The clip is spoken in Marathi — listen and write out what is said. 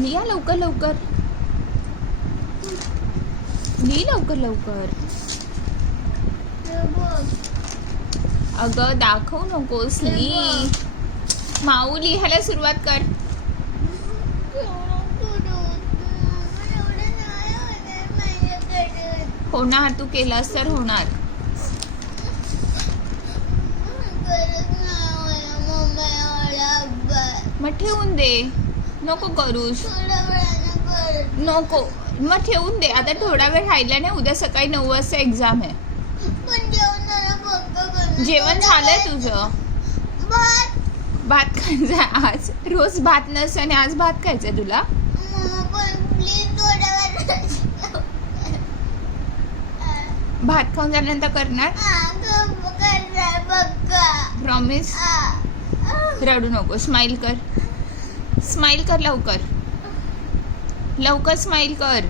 लिया लवकर लवकर, लिही लवकर लवकर. अगं दाखवू नकोस, लिही. माऊ लिहायला सुरुवात कर. होणार, तू केलास तर होणार. मग ठेवून दे, नको करूस, नको. मग ठेवून दे. आता थोडा वेळ राहिला नाही, उद्या सकाळी 9 वाजता एक्झाम आहे. जेवण झालंय तुझं? भात खायचा आज. रोज भात नसतं आणि आज भात खायचा तुला. भात खाऊन झाल्यानंतर करणार. प्रॉमिस. रडू नको. स्माइल कर, स्माइल कर लवकर लवकर, स्माइल कर.